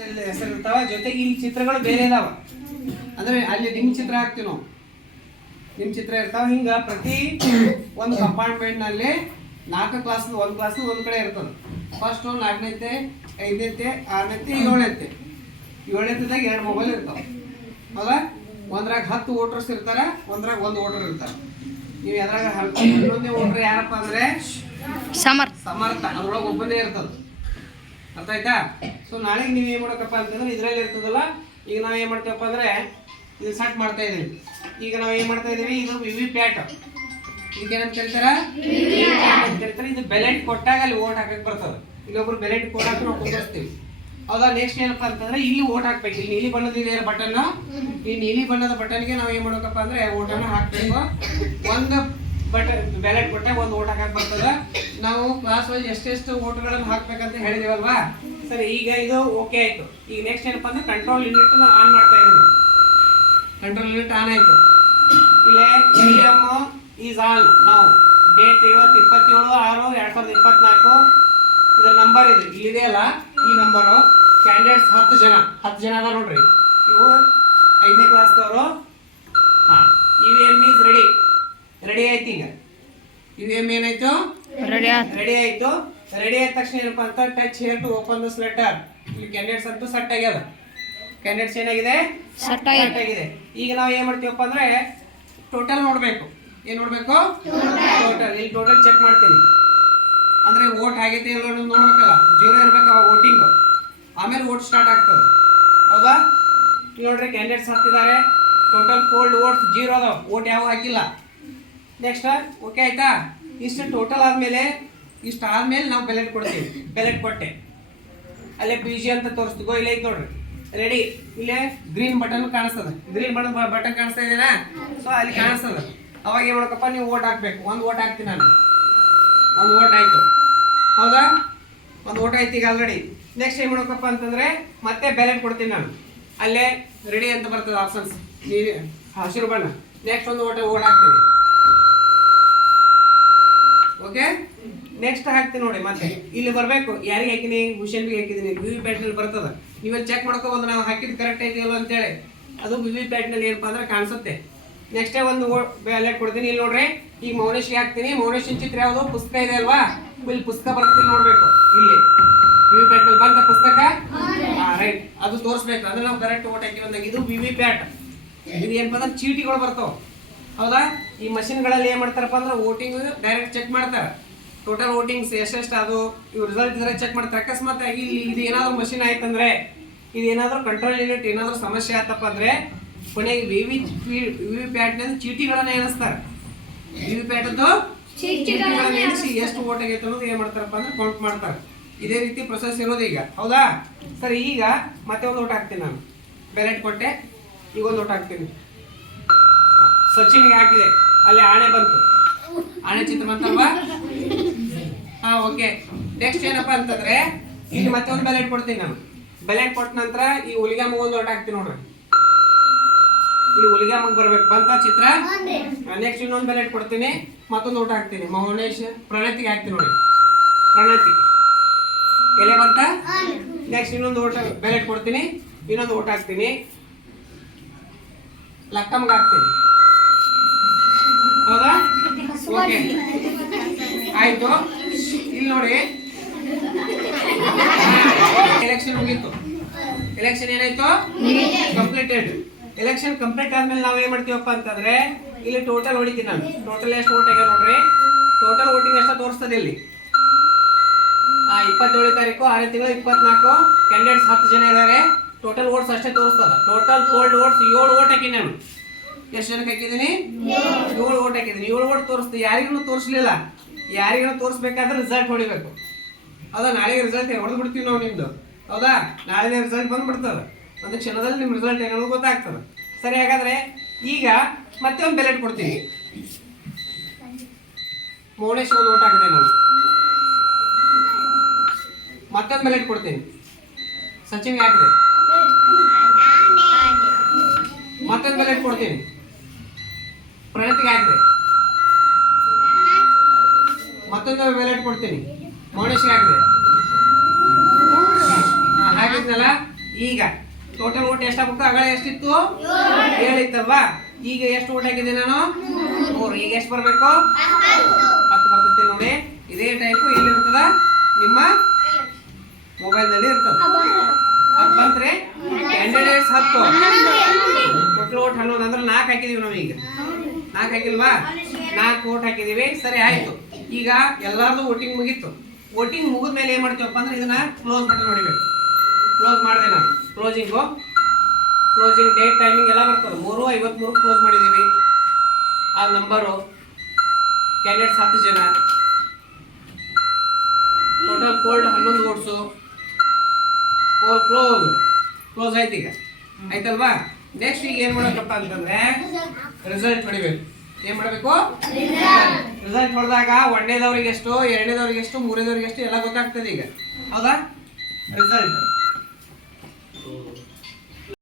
ಹೆಸರು ಇರ್ತಾವ. ಜೊತೆಗೆ ಇಲ್ಲಿ ಚಿತ್ರಗಳು ಬೇರೆ ಇದಾವ. ಅಂದ್ರೆ ಅಲ್ಲಿ ನಿಮ್ ಚಿತ್ರ ಹಾಕ್ತೀವಿ ನಾವು. ನಿಮ್ ಚಿತ್ರ ಇರ್ತಾವ. ಹಿಂಗ ಪ್ರತಿ ಒಂದು ಕಂಪಾರ್ಟ್ಮೆಂಟ್ನಲ್ಲಿ ನಾಲ್ಕು ಕ್ಲಾಸ್ ಒಂದು ಕ್ಲಾಸ್ ಒಂದ್ ಕಡೆ ಇರ್ತದ. ಫಸ್ಟ್ ನಾಲ್ಕನೇತೆ ಐದನೇತೆ ಆರನೇತೆ ಏಳನೇತೆ ಏಳನೇತೆದಾಗ ಎರಡು ಮೊಬೈಲ್ ಇರ್ತಾವ. ಅಲ್ಲ? ಒಂದ್ರಾಗ ಹತ್ತು ವೋಟರ್ಸ್ ಇರ್ತಾರ ಒಂದ್ರಾಗ ಒಂದು ವೋಟರ್ ಇರ್ತಾರ. ನೀವು ಎದ್ರಾಗ ಹನ್ನೊಂದನೇ ವೋಟರ್ ಯಾರಪ್ಪ ಅಂದ್ರೆ ಸಮರ್ಥ. ಸಮರ್ಥ. ಅದ್ರೊಳಗೆ ಒಬ್ಬನೇ ಇರ್ತದ. ಅರ್ಥ ಆಯ್ತಾ ಸೊ ನಾಳೆಗೆ ನೀವು ಏನು ಮಾಡಬೇಕಪ್ಪ ಅಂತಂದ್ರೆ ಇದರಲ್ಲಿ ಇರ್ತದಲ್ಲ? ಈಗ ನಾವು ಏನು ಮಾಡ್ತೇವಪ್ಪ ಅಂದರೆ ಇದು ಸೆಟ್ ಮಾಡ್ತಾ ಇದ್ದೀವಿ ಈಗ ನಾವು ಏನು ಮಾಡ್ತಾ ಇದ್ದೀವಿ ಇದು ವಿ ವಿ ಪ್ಯಾಟ್. ಇದಕ್ಕೇನಂತ ಹೇಳ್ತಾರ ಅಂತ ಕರೀತಾರೆ? ಇದು ಬೆಲೆಟ್ ಕೊಟ್ಟಾಗ ಅಲ್ಲಿ ಓಟ್ ಹಾಕಕ್ಕೆ ಬರ್ತದೆ. ಇಲ್ಲೊಬ್ರು ಬೆಲೆಟ್ ಕೊಟ್ಟಾಗ ನಾವು ಕುಂದಿರ್ತೀವಿ ಹೌದಾ? ನೆಕ್ಸ್ಟ್ ಏನಪ್ಪ ಅಂತಂದ್ರೆ ಇಲ್ಲಿ ಓಟ್ ಹಾಕ್ಬೇಕು. ಇಲ್ಲಿ ನೀಲಿ ಬಣ್ಣದ ಇದೆ ಬಟನ್ ಈ ನೀಲಿ ಬಣ್ಣದ ಬಟನ್ಗೆ ನಾವು ಏನು ಮಾಡ್ಬೇಕಪ್ಪ ಅಂದ್ರೆ ಓಟನ್ನ ಹಾಕ್ಬೇಕು. ಒಂದು ಬಟನ್ ಬ್ಯಾಲೆಟ್ ಕೊಟ್ಟಾಗ ಒಂದು ಓಟ್ ಹಾಕಕ್ ಬರ್ತದ. ನಾವು ಕ್ಲಾಸ್ ವೈಸ್ ಎಷ್ಟೆಷ್ಟು ಓಟ್ಗಳನ್ನು ಹಾಕ್ಬೇಕಂತ ಹೇಳಿದೇವಲ್ವಾ? ಸರಿ ಈಗ ಇದು ಓಕೆ ಆಯ್ತು. ಈಗ ನೆಕ್ಸ್ಟ್ ಏನಪ್ಪ ಅಂದ್ರೆ ಕಂಟ್ರೋಲ್ ಯೂನಿಟ್ ಆನ್ ಮಾಡ್ತಾ ಇದ್ದೀನಿ. ಕಂಟ್ರೋಲ್ ಯೂನಿಟ್ ಆನ್ ಆಯ್ತು. ಇಲ್ಲೇ ಇ ಎಂ ಈಸ್ ಆನ್ ನಾವು ಡೇಟ್ ಇವತ್ತು ಇಪ್ಪತ್ತೇಳು ಆರು ಎರಡ್ ಸಾವಿರದ ಇಪ್ಪತ್ನಾಲ್ಕು. ಇದರ ನಂಬರ್ ಇದೆ. ಇಲ್ಲಿದೆ ಅಲ್ಲ ಈ ನಂಬರು ಕ್ಯಾಂಡಿಡೇಟ್ಸ್ ಹತ್ತು ಜನ. ಹತ್ತು ಜನ ಅದ ನೋಡ್ರಿ. ಇವು ಐದನೇ ಕ್ಲಾಸ್ದವರು ಹಾಂ U M is ready ready ಆಯ್ತು ಈಗ. ಇವೇಮ್ ಏನಾಯ್ತು ರೆಡಿ ಆಯ್ತು. ರೆಡಿ ಆದ ತಕ್ಷಣ ಏನಪ್ಪಾ ಅಂತ touch here to open this letter ಇಲ್ಲಿ ಕ್ಯಾಂಡಿಡೇಟ್ಸ್ ಅಂತೂ ಸೆಟ್ ಆಗ್ಯದ. ಕ್ಯಾಂಡಿಡೇಟ್ಸ್ ಏನಾಗಿದೆ? ಸೆಟ್ ಆಗಿದೆ. ಈಗ ನಾವು ಏನ್ ಮಾಡ್ತೀವಪ್ಪ ಅಂದ್ರೆ ಟೋಟಲ್ ನೋಡ್ಬೇಕು. ಏನ್ ನೋಡ್ಬೇಕು? ಟೋಟಲ್ ಇಲ್ಲಿ ಟೋಟಲ್ ಚೆಕ್ ಮಾಡ್ತೀನಿ. ಅಂದ್ರೆ ವೋಟ್ ಆಗೈತೆ ಇಲ್ಲ ನೋಡ್ಬೇಕಲ್ಲ. ಜೀರೋ ಇರ್ಬೇಕು ಅವಾಗ ವೋಟಿಂಗ್ ಆಮೇಲೆ ವೋಟ್ ಸ್ಟಾರ್ಟ್ ಆಗ್ತದೆ. ಹೌದಾ? ನೋಡ್ರಿ ಕ್ಯಾಂಡಿಡೇಟ್ಸ್ ಹತ್ತಿದ್ದಾರೆ. ಟೋಟಲ್ ಫೋಲ್ಡ್ ವೋಟ್ಸ್ ಜೀರೋ ಅದಾವ. ವೋಟ್ ಯಾವ ಹಾಕಿಲ್ಲ. ನೆಕ್ಸ್ಟ್ ಓಕೆ ಆಯ್ತಾ? ಇಷ್ಟು ಟೋಟಲ್ ಆದಮೇಲೆ, ಇಷ್ಟು ಆದಮೇಲೆ ನಾವು ಬೆಲೆಟ್ ಕೊಡ್ತೀವಿ. ಬೆಲೆಟ್ ಕೊಟ್ಟೆ. ಅಲ್ಲೇ ಪಿ ಜಿ ಅಂತ ತೋರಿಸ್ತೀಗೋ ಇಲ್ಲೇ ಐತೆ ನೋಡ್ರಿ. ರೆಡಿ ಇಲ್ಲೇ ಗ್ರೀನ್ ಬಟನ್ ಕಾಣಿಸ್ತದೆ. ಗ್ರೀನ್ ಬಟನ್ ಬಟನ್ ಕಾಣಿಸ್ತಾ ಇದೆಯಾ ಸೊ ಅಲ್ಲಿ ಕಾಣಿಸ್ತದೆ. ಅವಾಗ ಏನು ಮಾಡಕಪ್ಪ ನೀವು ಓಟ್ ಹಾಕ್ಬೇಕು. ಒಂದು ಓಟ್ ಹಾಕ್ತೀನಿ ನಾನು. ಒಂದು ಓಟ್ ಆಯ್ತು. ಹೌದಾ? ಒಂದು ಓಟ್ ಆಯ್ತು ಈಗ ಆಲ್ರೆಡಿ ನೆಕ್ಸ್ಟ್ ಏನು ಮಾಡೋಕಪ್ಪ ಅಂತಂದ್ರೆ, ಮತ್ತೆ ಬ್ಯಾಲೆಟ್ ಕೊಡ್ತೀನಿ ನಾನು. ಅಲ್ಲೇ ರೆಡಿ ಅಂತ ಬರ್ತದೆ ಆಪ್ಷನ್ಸ್ ನೀರು ಹಸಿರು ಬಣ್ಣ. ನೆಕ್ಸ್ಟ್ ಒಂದು ಓಟ ಓಟ್ ಹಾಕ್ತೀನಿ. ಓಕೆ ನೆಕ್ಸ್ಟ್ ಹಾಕ್ತೀನಿ ನೋಡಿ ಮತ್ತೆ. ಇಲ್ಲಿ ಬರಬೇಕು. ಯಾರಿಗೆ ಹಾಕಿನಿ? ಹುಷೇನ್ ಬಿ ಹಾಕಿದ್ದೀನಿ ವಿ ವಿ ಪ್ಯಾಟ್ನಲ್ಲಿ ಬರ್ತದ. ನೀವೇ ಚೆಕ್ ಮಾಡ್ಕೊಬೋದು ನಾವು ಹಾಕಿದ್ದು ಕರೆಕ್ಟ್ ಐತಿಲ್ಲ ಅಂತೇಳಿ. ಅದು ವಿ ವಿ ಪ್ಯಾಟ್ನಲ್ಲಿ ಏನಪ್ಪ ಅಂದ್ರೆ ಕಾಣಿಸುತ್ತೆ. ನೆಕ್ಸ್ಟೇ ಒಂದು ಬ್ಯಾಲೆಟ್ ಕೊಡ್ತೀನಿ. ಇಲ್ಲಿ ನೋಡ್ರಿ. ಈಗ ಮೌನೇಶ್ಗೆ ಹಾಕ್ತೀನಿ. ಮೌನೇಶನ್ ಚಿತ್ರ ಯಾವುದು? ಪುಸ್ತಕ ಇದೆ ಅಲ್ವಾ? ಇಲ್ಲಿ ಪುಸ್ತಕ ಬರ್ತೀನಿ ನೋಡ್ಬೇಕು. ಇಲ್ಲಿ. ವಿ ವಿ ಪ್ಯಾಟ್ನಲ್ಲಿ ಬಂದ ಪುಸ್ತಕ? ರೈಟ್ ಅದು ತೋರಿಸ್ಬೇಕು. ಅಂದ್ರೆ ನಾವು ಕರೆಕ್ಟ್ ಓಟ್ ಹಾಕಿ ಬಂದಾಗ ಇದು ವಿ ವಿ ಪ್ಯಾಟ್ ಇದು ಏನಪ್ಪ ಅಂದ್ರೆ ಚೀಟಿಗಳು ಬರ್ತಾವ. ಹೌದಾ? ಈ ಮಷಿನ್ಗಳಲ್ಲಿ ಏನು ಮಾಡ್ತಾರಪ್ಪ ಅಂದ್ರೆ ವೋಟಿಂಗ್ ಡೈರೆಕ್ಟ್ ಚೆಕ್ ಮಾಡ್ತಾರೆ. ಟೋಟಲ್ ವೋಟಿಂಗ್ಸ್ ಎಷ್ಟೆಷ್ಟು ಅದು ಇವ್ ರಿಸಲ್ಟ್ ಇದ್ರೆ ಚೆಕ್ ಮಾಡ್ತಾರೆ. ಅಕಸ್ಮಾತ್ ಆಗಿ ಇಲ್ಲಿ ಇದು ಏನಾದರೂ ಮಷಿನ್ ಆಯ್ತಂದ್ರೆ ಇದು ಏನಾದ್ರು ಕಂಟ್ರೋಲ್ ಯೂನಿಟ್ ಏನಾದರೂ ಸಮಸ್ಯೆ ಆಯ್ತಪ್ಪ ಅಂದ್ರೆ ಕೊನೆಗೆ V V V V Pat ಚೀಟಿಗಳನ್ನ ಎಣಿಸ್ತಾರೆ. ವಿ ವಿ ಪ್ಯಾಟ್ ಚೀಟಿಗಳನ್ನು ಎಣಿಸಿ ಎಷ್ಟು ವೋಟ್ ಆಗೈತೆ ಅನ್ನೋದು ಏನು ಮಾಡ್ತಾರಪ್ಪ ಅಂದ್ರೆ ಕೌಂಟ್ ಮಾಡ್ತಾರೆ. ಇದೇ ರೀತಿ ಪ್ರೊಸೆಸ್ ಇರೋದು ಈಗ. ಹೌದಾ? ಸರಿ ಈಗ ಮತ್ತೆ ಒಂದು ಓಟ್ ಹಾಕ್ತೀನಿ ನಾನು. ಬ್ಯಾಲೆಟ್ ಕೊಟ್ಟೆ ಈಗ ಒಂದು ಓಟ್ ಹಾಕ್ತೀನಿ. ಸಚಿನ್ಗೆ ಹಾಕಿದೆ. ಅಲ್ಲಿ ಆಣೆ ಬಂತು. ಆಣೆ ಚಿತ್ರ ಬಂತಲ್ವಾ ಹಾ ಓಕೆ ನೆಕ್ಸ್ಟ್ ಏನಪ್ಪಾ ಅಂತಂದ್ರೆ ಇಲ್ಲಿ ಮತ್ತೆ ಒಂದು ಬೆಲೆಟ್ ಕೊಡ್ತೀನಿ ನಾನು. ಬೆಲೆಟ್ ಕೊಟ್ಟ ನಂತರ ಈ ಹುಲಿಗಾಮಗ ಒಂದು ಓಟ್ ಹಾಕ್ತೀನಿ ನೋಡ್ರಿ. ಇಲ್ಲಿ ಹುಲಿಗಾಮಗ್ ಬರ್ಬೇಕು. ಬಂತ ಚಿತ್ರ? ನೆಕ್ಸ್ಟ್ ಇನ್ನೊಂದು ಬೆಲೆಟ್ ಕೊಡ್ತೀನಿ. ಮತ್ತೊಂದು ಊಟ ಹಾಕ್ತೀನಿ. ಮೌನೇಶ್ ಪ್ರಣತಿಗೆ ಹಾಕ್ತೀನಿ ನೋಡಿ. ಪ್ರಣತಿ. ಎಲೆ ಬಂತ? ನೆಕ್ಸ್ಟ್ ಇನ್ನೊಂದು ಊಟ ಬೆಲೆಟ್ ಕೊಡ್ತೀನಿ. ಇನ್ನೊಂದು ಊಟ ಹಾಕ್ತೀನಿ. ಲಕ್ಕಮ್ಗೆ ಹಾಕ್ತೀನಿ. ಹೌದಾ? ಓಕೆ ಆಯ್ತು. ಇಲ್ಲಿ ನೋಡಿ. ಎಲೆಕ್ಷನ್ ಮುಗೀತು. ಎಲೆಕ್ಷನ್ ಏನಾಯ್ತು? ಕಂಪ್ಲೀಟೆಡ್ ಎಲೆಕ್ಷನ್ ಕಂಪ್ಲೀಟ್ ಆದ್ಮೇಲೆ ನಾವು ಏನ್ ಮಾಡ್ತೀವಪ್ಪ ಅಂತಂದ್ರೆ ಇಲ್ಲಿ ಟೋಟಲ್ ಹೊಡಿತೀನಿ ನಾನು. ಟೋಟಲ್ ಎಷ್ಟು ಓಟ್ ಆಗ್ಯಾವ ನೋಡ್ರಿ? ಟೋಟಲ್ ವೋಟಿಂಗ್ ಎಷ್ಟು ತೋರಿಸ್ತದೆ ಇಲ್ಲಿ? ಆ ಇಪ್ಪತ್ತೇಳು ತಾರೀಕು ಆರನೇ ತಿಂಗಳು ಇಪ್ಪತ್ನಾಲ್ಕು. ಕ್ಯಾಂಡಿಡೇಟ್ಸ್ ಹತ್ತು ಜನ ಇದ್ದಾರೆ ಟೋಟಲ್ ಓಟ್ಸ್ ಅಷ್ಟೇ ತೋರಿಸ್ತದ. ಟೋಟಲ್ ಕೋಲ್ಡ್ ಓಟ್ಸ್ ಏಳು ಓಟ್ ಹಾಕಿನಿ ನಾನು. ಎಷ್ಟು ಜನಕ್ಕೆ ಹಾಕಿದ್ದೀನಿ? ಏಳು. ಓಟ್ ಹಾಕಿದ್ದೀನಿ. ಏಳು ಓಟ್ ತೋರಿಸ್ತು ಯಾರಿಗೂ ತೋರಿಸ್ಲಿಲ್ಲ. ಯಾರಿಗೂ ತೋರಿಸ್ಬೇಕಾದ್ರೆ ರಿಸಲ್ಟ್ ಹೊಡಿಬೇಕು. ಹೌದಾ? ನಾಳೆ ರಿಸಲ್ಟ್ ಹೊಡೆದು ಬಿಡ್ತೀವಿ ನಾವು ನಿಮ್ದು. ಹೌದಾ? ನಾಳೆ ರಿಸಲ್ಟ್ ಬಂದ್ಬಿಡ್ತದೆ. ಒಂದು ಕ್ಷಣದಲ್ಲಿ ನಿಮ್ಮ ರಿಸಲ್ಟ್ ಏನೋ ಗೊತ್ತಾಗ್ತದೆ. ಸರಿ ಹಾಗಾದ್ರೆ ಈಗ ಮತ್ತೆ ಒಂದು ಬೆಲೆಟ್ ಕೊಡ್ತೀನಿ. ಮೌನೇಶ್ ಒಂದು ಓಟ್ ಹಾಕಿದೆ ನಾನು. ಮತ್ತೊಂದು ಬೆಲೆಟ್ ಕೊಡ್ತೀನಿ. ಸಚಿನ್ ಹಾಕಿದೆ. ಮತ್ತೊಂದು ಬೆಲೆಟ್ ಕೊಡ್ತೀನಿ. ಪ್ರಣತಿಗೆ ಹಾಕಿದೆ ಮತ್ತೊಂದು ವೇಲೆಟ್ ಕೊಡ್ತೀನಿ ಮೌನೇಶ್ಗೆ ಆಗಿದೆ ಹಾಗಿದ್ನಲ್ಲ? ಹಾಕಿದ್ನಲ್ಲ ಈಗ ಟೋಟಲ್ ಓಟ್ ಎಷ್ಟಾಗಬೇಕು ಅಗಳ ಎಷ್ಟಿತ್ತು? ಏಳಿತ್ತಲ್ವಾ? ಈಗ ಎಷ್ಟು ಓಟ್ ಹಾಕಿದ್ದೆ ನಾನು? ಮೂರು. ಈಗ ಎಷ್ಟು ಬರಬೇಕು? ಹತ್ತು ಬರ್ತೈತಿ ನೋಡಿ. ಇದೇ ಟೈಪು ಎಲ್ಲಿರ್ತದ ನಿಮ್ಮ ಮೊಬೈಲ್ನಲ್ಲಿ ಇರ್ತದ? ಅದು ಬಂತ್ರಿ? ಕ್ಯಾಂಡಿಡೇಟ್ಸ್ ಹತ್ತು. ಟೋಟಲ್ ಓಟ್ ಹನ್ನೊಂದು. ಅಂದ್ರೆ ನಾಲ್ಕು ಹಾಕಿದೀವಿ ನಾವು ಈಗ ನಾಲ್ಕು ಹಾಕಿಲ್ವಾ ನಾಲ್ಕು ಓಟ್ ಹಾಕಿದೀವಿ ಸರಿ ಆಯ್ತು. ಈಗ ಎಲ್ಲಾರ್ದು ವೋಟಿಂಗ್ ಮುಗೀತು. ವೋಟಿಂಗ್ ಮುಗಿದ ಮೇಲೆ ಏನ್ ಮಾಡ್ತೀವಪ್ಪ ಅಂದ್ರೆ ಇದನ್ನ ಕ್ಲೋಸ್ ಬಟನ್ ಹೊಡಿಬೇಕು ಕ್ಲೋಸ್ ಮಾಡಿದೆ ನಾನು. ಕ್ಲೋಸಿಂಗು ಕ್ಲೋಸಿಂಗ್ ಡೇಟ್ ಟೈಮಿಂಗ್ ಎಲ್ಲ ಬರ್ತದೆ. ಮೂರು ಐವತ್ಮೂರು ಕ್ಲೋಸ್ ಮಾಡಿದ್ದೀವಿ. ಆ ನಂಬರು ಕ್ಯಾಂಡಿಡೇಟ್ಸ್ ಹತ್ತು ಜನ. ಟೋಟಲ್ ಕೋಲ್ಡ್ ಹನ್ನೊಂದು ಓಟ್ಸು ಪೋಲ್ ಕ್ಲೋಸ್ ಕ್ಲೋಸ್ ಆಯ್ತು ಈಗ. ಆಯ್ತಲ್ವಾ? ನೆಕ್ಸ್ಟ್ ಈಗ ಏನು ಮಾಡಬೇಕಪ್ಪ ಅಂತಂದ್ರೆ ರಿಸಲ್ಟ್ ಪಡಿಬೇಕು. ಏನ್ ಮಾಡಬೇಕು? ರಿಸಲ್ಟ್ ಹೊಡೆದಾಗ ಒಂದನೇದವ್ರಿಗೆ ಎಷ್ಟು ಎರಡನೇದವ್ರಿಗೆ ಎಷ್ಟು ಮೂರನೇದವ್ರಿಗೆ ಎಷ್ಟು ಎಲ್ಲ ಗೊತ್ತಾಗ್ತದೆ ಈಗ. ಹೌದಾ? ರಿಸಲ್ಟ್